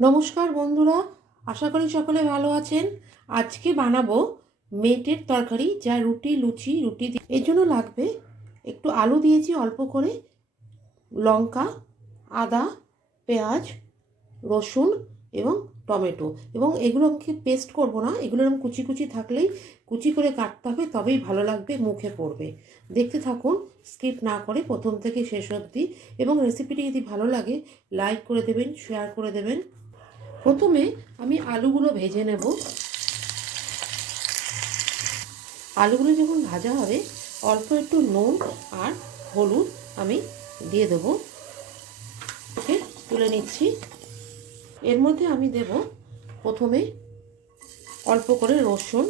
নমস্কার বন্ধুরা, আশা করি সকলে ভালো আছেন। আজকে বানাবো মেটের তরকারি, যা রুটি রুটি দিয়ে। এর জন্য লাগবে একটু আলু দিয়েছি অল্প করে, লঙ্কা, আদা, পেঁয়াজ, রসুন এবং টমেটো। এবং এগুলো আমাকে পেস্ট করব না, এগুলো এরকম কুচি কুচি থাকলেই কুচি করে কাটতে হবে, তবেই ভালো লাগবে, মুখে পড়বে। দেখতে থাকুন স্কিপ না করে প্রথম থেকে শেষ অবধি। এবং রেসিপিটি যদি ভালো লাগে লাইক করে দেবেন, শেয়ার করে দেবেন। প্রথমে আমি আলুগুলো ভেজে নেব। আলুগুলো যখন ভাজা হবে অল্প একটু নুন আর হলুদ আমি দিয়ে দেবো, ওকে তুলে নিচ্ছি। এর মধ্যে আমি দেব প্রথমে অল্প করে রসুন,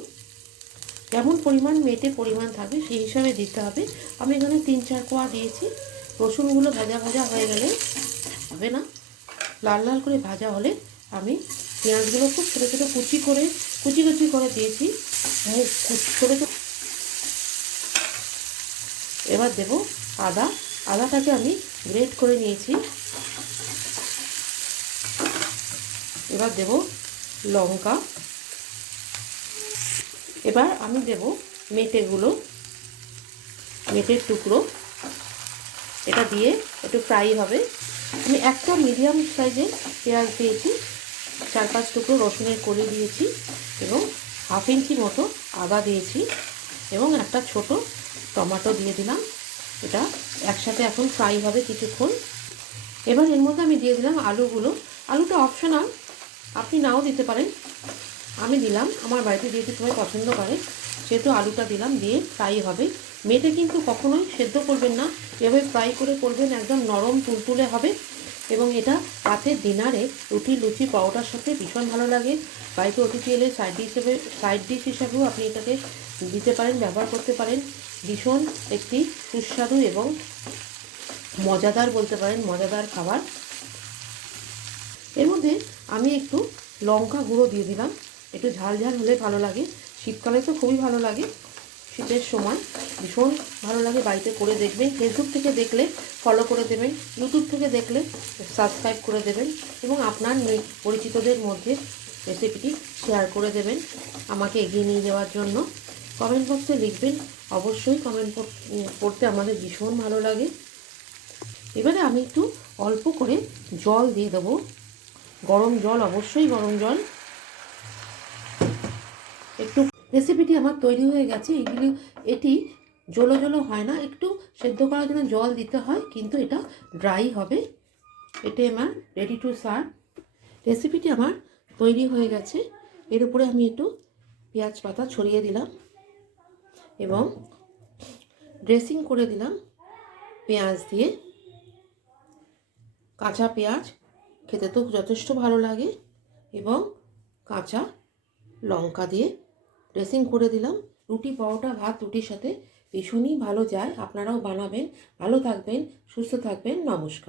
যেমন পরিমাণ মেটে পরিমাণ থাকবে সেই হিসাবে দিতে হবে। আমি এখানে 3-4 কোয়া দিয়েছি। রসুনগুলো ভাজা ভাজা হয়ে গেলে হবে না, লাল লাল করে ভাজা হলে আমি পেঁয়াজগুলো খুব ছোটো ছোটো কুচি করে দিয়েছি। ছোটো এবার দেব আদাটাকে আমি গ্রেট করে নিয়েছি। এবার দেব লঙ্কা। এবার আমি দেব মেটের টুকরো, এটা দিয়ে একটু ফ্রাই হবে। আমি একটা মিডিয়াম সাইজের পেঁয়াজ দিয়েছি, 4-5 টুকরো রসুনের কলি দিয়েছি এবং 1/2 ইঞ্চি মতো আদা দিয়েছি এবং একটা ছোট টমেটো দিয়ে দিলাম। এটা একসাথে এখন ফ্রাই হবে কিছুক্ষণ। এবার এর মধ্যে আমি দিয়ে দিলাম আলুগুলো। আলুটা অপশনাল, আপনি নাও দিতে পারেন, আমি দিলাম। আমার বাড়িতে যেহেতু সবাই পছন্দ করে সেহেতু আলুটা দিলাম, দিয়ে ফ্রাই হবে। মেটে কিন্তু কখনোই সেদ্ধ করবেন না, এভাবে ফ্রাই করে করবেন, একদম নরম তুলতুলে হবে। এবং এটা রাতের ডিনারে রুটি লুচি পরোটার সাথে ভীষণ ভালো লাগে। বাড়িতে অতিথি এলে সাইড ডিশ হিসাবেও আপনি এটাকে দিতে পারেন, ব্যবহার করতে পারেন। ভীষণ একটি সুস্বাদু এবং মজাদার বলতে পারেন, মজাদার খাবার। এর মধ্যে আমি একটু লঙ্কা গুঁড়ো দিয়ে দিলাম, একটু ঝাল ঝাল হলে ভালো লাগে। শীতকালে তো খুবই ভালো লাগে, শীতের সময় ভীষণ ভালো লাগে। বাড়িতে করে দেখবেন, ফেসবুক থেকে দেখলে ফলো করে দেবেন, ইউটিউব থেকে দেখলে সাবস্ক্রাইব করে দেবেন এবং আপনার পরিচিতদের মধ্যে রেসিপিটি শেয়ার করে দেবেন আমাকে এগিয়ে নিয়ে যাওয়ার জন্য। কমেন্ট বক্সে লিখবেন, অবশ্যই কমেন্ট পড়তে আমাদের ভীষণ ভালো লাগে। এবারে আমি একটু অল্প করে জল দিয়ে দেবো, গরম জল, অবশ্যই গরম জল। একটু রেসিপিটি আমার তৈরি হয়ে গেছে। এটি জলো জলো হয় না, একটু সেদ্ধ করার জন্য জল দিতে হয়, কিন্তু এটা ড্রাই হবে। এটা আমার রেডি টু সার্ভ। রেসিপিটি আমার তৈরি হয়ে গেছে। এর উপরে আমি একটু পেঁয়াজ পাতা ছড়িয়ে দিলাম এবং ড্রেসিং করে দিলাম পেঁয়াজ দিয়ে। কাঁচা পেঁয়াজ খেতে তো যথেষ্ট ভালো লাগে এবং কাঁচা লঙ্কা দিয়ে ড্রেসিং করে দিলাম। রুটি পরোটা ভাত রুটির সাথে ভীষণই ভালো যায়। আপনারাও বানাবেন। ভালো থাকবেন, সুস্থ থাকবেন। নমস্কার।